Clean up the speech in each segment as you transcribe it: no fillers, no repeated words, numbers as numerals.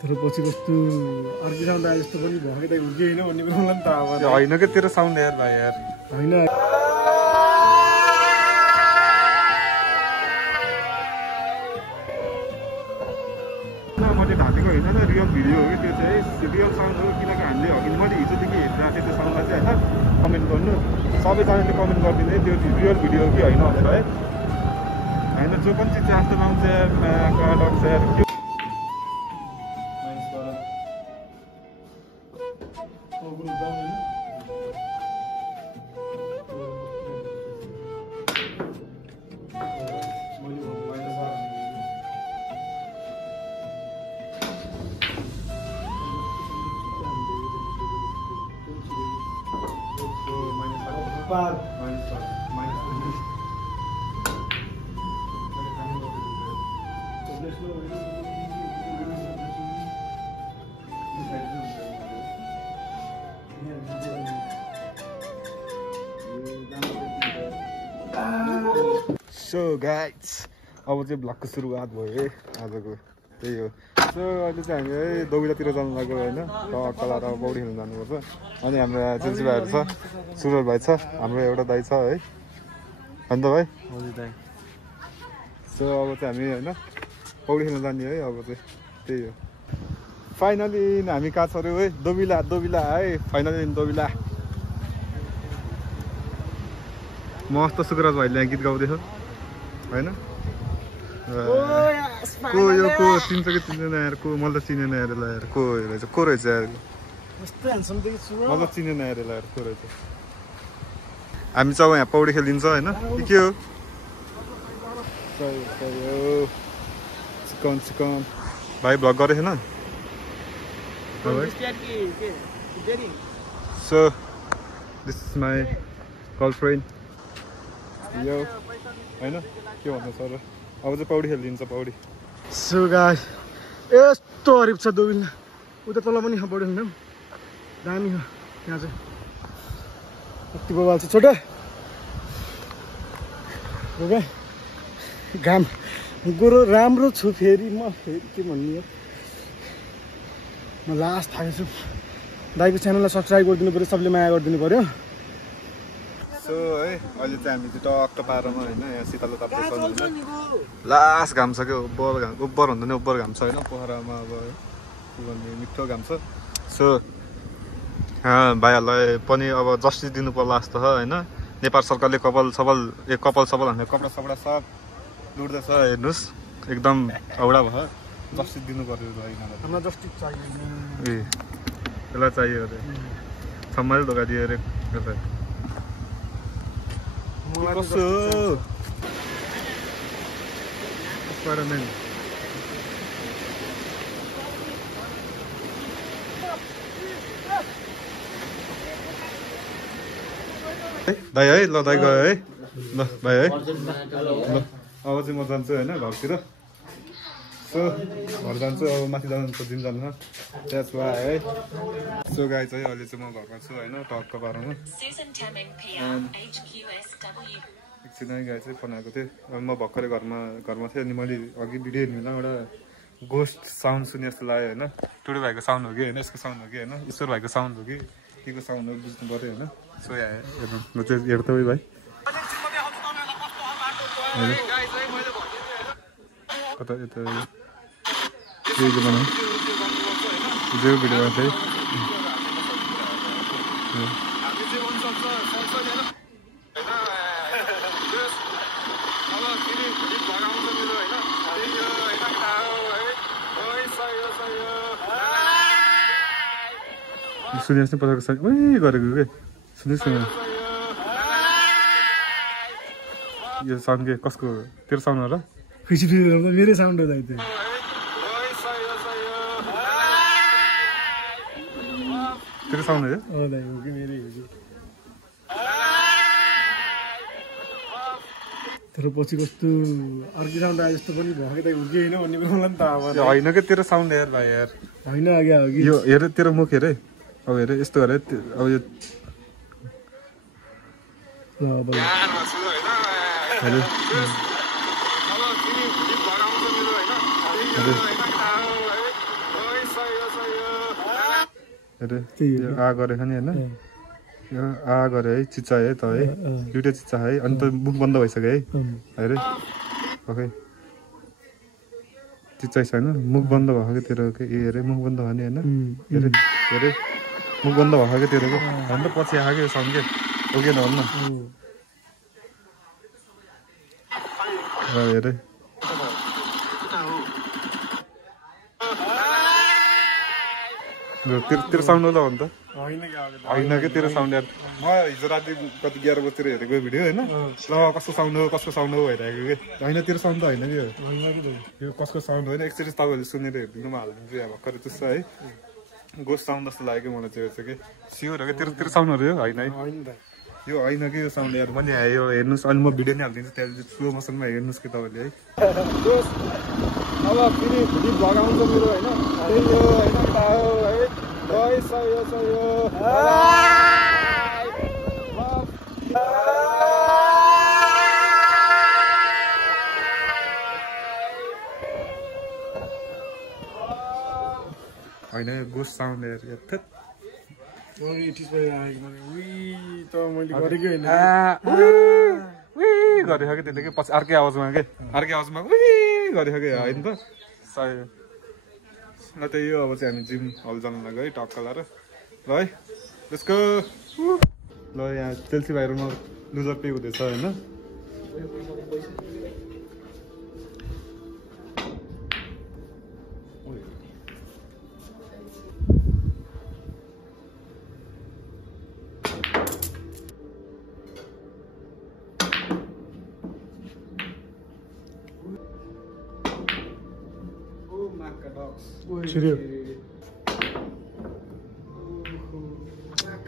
तर पछि कस्तो अर्कै साउन्ड आए जस्तो पनि भयो कि त हुर्के होइन भन्ने कुरा मलाई नि थाहा भएन होइन के तेरो साउन्ड यार भाइ यार होइन मैले ढाकेको होइन रियल भिडियो हो कि त्यो चाहिँ रियल साउन्ड हो किनकि हामीले अघि मैले हिजोदेखि हेरिरहेको थिएँ त्यो साउन्डलाई चाहिँ होइन कमेन्ट गर्नु सबैजनाले कमेन्ट गरिदिने त्यो रियल भिडियो हो कि होइन भनेर है होइन जो पनि चिज आफ्नो लाउँछ मकाडोग्स के सो गाइज अब चाहिँ भ्लगको सुरुवात भयो है आजको त्यही हो सो अहिले चाहिँ हामी है दौबिलातिर जानु लाग्यो होइन टक्क लाएर पौडी खेल्नु जानुपर्छ अनि हाम्रो जेन्सी भाइहरू छ सुरज भाइ छ हाम्रो एउटा दाइ छ है होइन त भाइ हजुर दाइ सो अब चाहिँ हामी होइन पौडी खेल्नु जाने है अब चाहिँ त्यही हो फाइनली हामी कहाँ छऱ्यौँ है दोबिला है फाइनली दोबिला मस्त सुकराज भाइले गीत गाउँदैछ होइन को यो को चिन्छ कि चिन्दैन यार को मलाई त चिनेन यार ल यार को रहेछ को रहेछ यार मलाई चिनेन यार ल यार को रहेछ हामी चाहिँ यहाँ पौडी खेलिदिन्छ होइन के हो चिकन भाइ भ्लग गरेको थिएन so this is my girlfriend यो होइन के भन्नु सर अब चाहिँ पौडी खेलिदिन्छ पौडी सो गाइस यस्तो हरिफ छ दोबिल उता तल पनि पौडी खेल्नु दामी हो त्यहाँ चाहिँ कति बवाल छ छोटा हो क्या घाम गोरो राम्रो छु फेरि म फेरि के भन्नु हो म लास्ट थाकेको छु दाइको च्यानललाई सब्सक्राइब गरिदिनु पऱ्यो सबले माया गरिदिनु पऱ्यो सो है अहिले चाहिँ हामी चाहिँ टक्क पारोमा होइन यहाँ शीतल ताप्दैछ होइन लास्ट घाम छ क्या उब्बर भन्दा नि उब्बर घाम छ होइन पोखरामा अब के भन्ने मिठो घाम छ सो भाइहरूलाई पनि अब जस्टिस दिनु पर्ला जस्तो छ होइन नेपाल सरकारले कपाल सपाल भन्ने कपडा सपडा सब लुट्दैछ हेर्नुहोस् एकदम औडा भयो जस्टिस दिनु पर्यो हामीलाई जस्टिस चाहियो ए यसलाई चाहियो अरे सम्मानले धोका दियो अरे यसलाई कस्तो दाइ है ल दाइ गयो है ल भाइ है ल अब चाहिँ म जान्छु होइन घरतिर सो घर जान्छु अब माथि जानु जिम जानु त्यस भयो है सो गाई चाहिँ अहिले चाहिँ म घरमा छु होइन टक्क पारोमा एकछिन है गाई चाहिँ बनाएको थिएँ अब म भर्खरै घरमा थिएँ अनि मैले अघि भिडियो हेर्नु एउटा गोस्ट साउन्ड सुने जस्तो लाग्यो होइन टुडु भाइको साउन्ड हो कि होइन यसको साउन्ड हो कि होइन ईश्वर भाइको साउन्ड हो कि के को साउन्ड हो बुझ्नु पऱ्यो होइन सो हेर्नु म चाहिँ हेर्दै भाइ कता यता बनाऊ जो भिडियोमा चाहिँ सुन्नुहोस् न पछाडिको साइड उही गरेको के सुन्नुहोस् न यो साउन्ड के कसको तेरो साउन्ड हो र फेरि मेरै साउन्ड हो दाइ त्यो तेरो साउन्ड हो हो दाइ हो कि मेरै हो कि तर पछि कस्तो अर्कै साउन्ड आए जस्तो पनि भयो कि दाइ हो कि होइन भन्ने कुरा मलाई नि थाहा भएन होइन कि तेरो साउन्ड यार भाइ यार होइन अघि हो कि यो हेर तेरो मुख हेरे अब हेर यस्तो हेर अब यो ल अब अरे यो आ गरेको नि हैन यो आ गरे है चिचा है त है दुईटा चिचा है अनि त मुख बन्द भइसक्यो है अरे ओके चिचा छैन मुख बन्द भएको के तेरो के अरे मुख बन्द भयो नि हैन अरे मुख बन्द भएको के तेरो के हैन त पछि आएको साउन्ड के ओके न भन्नु अरे तेरो साउन्ड होला भन्त होइन के तेरो साउन्ड यार म हिजो राति कति 11 बजीतिर हेरेको भिडियो होइन ल कसको साउन्ड हो भइरहेको के होइन तेरो साउन्ड त होइन कि यो कसको साउन्ड होइन एकचोटि तपाईँहरूले सुनेर हेरिदिनुमा हालिदिन्छु यहाँ भर्खर त्यस्तो है गोस्ट साउन्ड जस्तो लाग्यो कि मलाई चाहिँ के स्योर हो कि तेरो साउन्डहरू हो होइन है यो होइन कि यो साउन्ड यार मैले यो हेर्नुहोस् अनि म भिडियो नै हालिदिन्छु त्यहाँ स्लो मोसनमा हेर्नुहोस् कि तपाईँले है अब फेरि भिडियो भ्लग आउँछ मेरो होइन त्यही हो होइन होइन गोस्ट साउन्ड यार थेट गरेको कि त्यसले कि पछि अर्कै आवाजमा गरेको कि होइन त सही ल त्यही हो अब चाहिँ हामी जिम हल जानु लाग्यो है टक्क लाएर ल है त्यसको ल यहाँ चेल्सी भाइहरूमा लुजर पे हुँदैछ होइन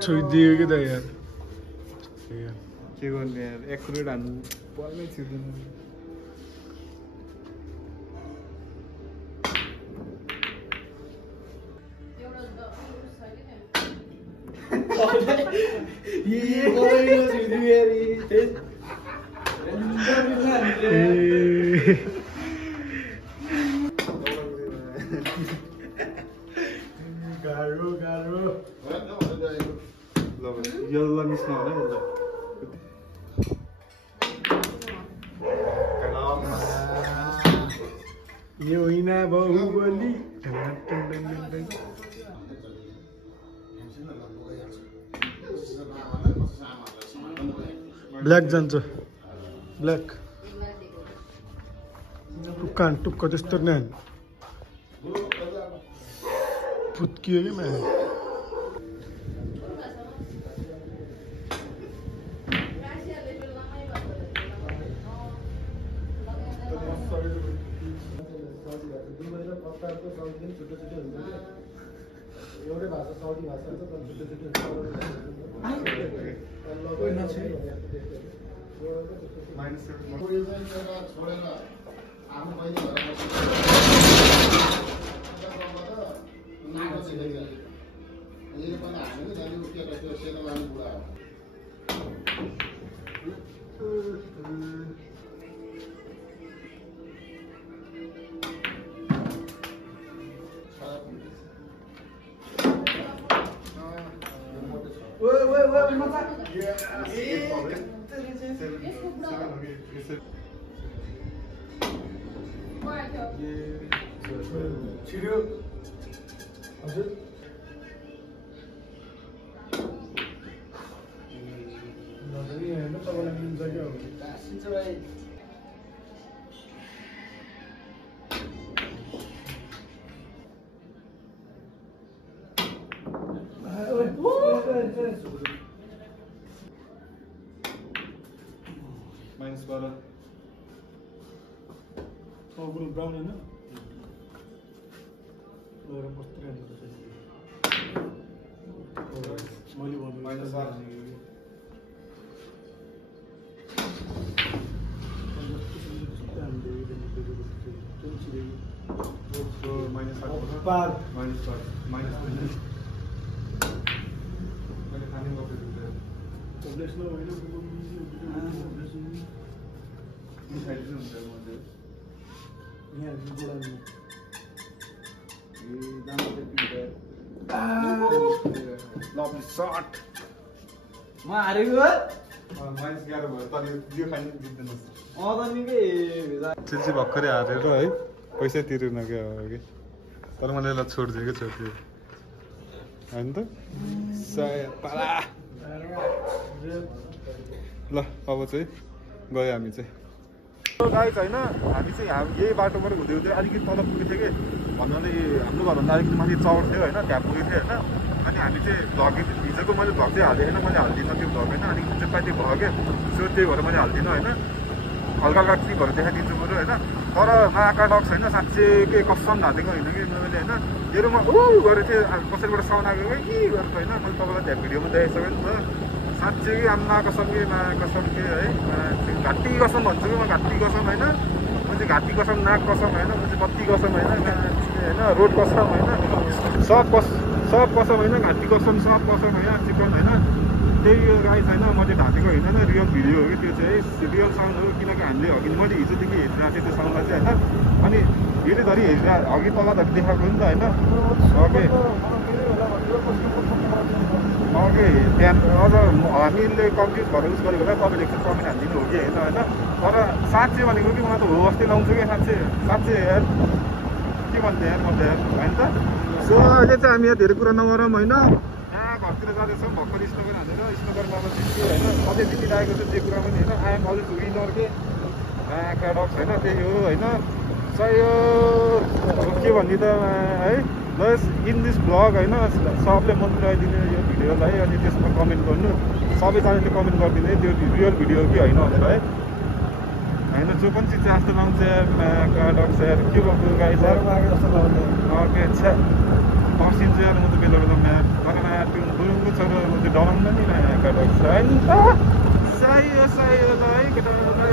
छोडिदियो कि त यार के गर्ने यार एक्युरेट हान्नु पर्नै छिर्दैन Yalla misna होला यो होइन बाहुबली ब्ल्याक जान्छ ब्ल्याक टुक्क त्यस्तो नै फुत्कियो कि मैले एउटै भाषा साउदी भाषा छ तर छुट्टै छिर्यो हजुर हेर्नु तपाईँलाई मिल्छ क्या -12 Over brown in it. Or a poster. -1 Yeah, Lovely shot. म हारेको माइनस 11 भयो तले यो खाने जित्दैनस् त निकै चिल्ची भर्खरै हारेर है पैसा तिरेन क्या कि तर मैले यसलाई छोडिदिएँ छोडिदिएँ होइन त पाला ल अब चाहिँ गयो हामी चाहिँ गाई छैन हामी चाहिँ यही बाटोबाट हुँदै हुँदै अलिकति तल पुगेको थियो कि भन्नाले हाम्रो घरभन्दा अलिकति माथि चौर थियो होइन त्यहाँ पुगेको थियो होइन अनि हामी चाहिँ भ्लग हिजोको मैले भ्लग चाहिँ हाल्दिनँ मैले हाल्दिनँ त्यो भ्लग होइन अलिकति चाहिँ पाइती भयो क्या सो त्यही भएर मैले हाल्दिनँ होइन हल्का हल्का क्लिपहरू देखाइदिन्छु बरु होइन तर मकाडग्स होइन साँच्चै के कसम हालेको होइन कि मैले होइन तेरोमा गरेको थिएँ कसैबाट साउन्ड आएको कि गरेको होइन मैले तपाईँलाई त्यहाँ भिडियोमा देखाइसकेँ नि त साँच्चै कि आम्मा कसम के है घाँटी कसम भन्छु कि म घाँटी कसम होइन म चाहिँ घाँटी कसम नाक कसम होइन म चाहिँ बत्ती कसम होइन होइन रोड कसम होइन सब कसम होइन घाँटी कसम सब कसम होइन चिकन होइन त्यही यो गाई छैन म चाहिँ ढाँटेको होइन रियल भिडियो हो कि त्यो चाहिँ रियल साउन्ड हो किनकि हामीले अघि मैले हिजोदेखि हेरिरहेको थिएँ त्यो साउन्डलाई चाहिँ होइन अनि हेरिधरि अघि तलधरि देखाएको नि त होइन अघि त्यहाँ अझ हामीले कन्फ्युज भएर युज गरेको होला तपाईँले एकछिन कमेन्ट हालिदिनु हो कि होइन तर साँच्चै भनेको कि म त हो अस्ति लाउँछु कि साँच्चै यार के भन्थेँ यार म त यार होइन त सो अहिले चाहिँ हामी यहाँ धेरै कुरा नगरौँ होइन यहाँ घरतिर जाँदैछौँ भर्खर स्नोकर हालेर स्नोकरमा अब जित्यो होइन सधैँ जितिरहेको छ त्यो कुरा पनि होइन आइएम अलवेज विनर के मकाडग्स होइन त्यही हो होइन सही हो के भन्ने त है बस इन दिस भ्लग होइन सबले मन पराइदिने यो भिडियोलाई अनि त्यसमा कमेन्ट गर्नु सबैजनाले कमेन्ट गरिदिने त्यो रियल भिडियो कि होइन भनेर है होइन जो पनि चिज चाहिँ जस्तो लाउँछ मकाडग्स यार के भएको गाई छ ओके छ्या पर्सिन्छ यार म त बेला बेलामा तर त्यो बुढुङ्गो छ र म चाहिँ डराउँदैन नि मकाडग्स होइन त सही हो ल है केटा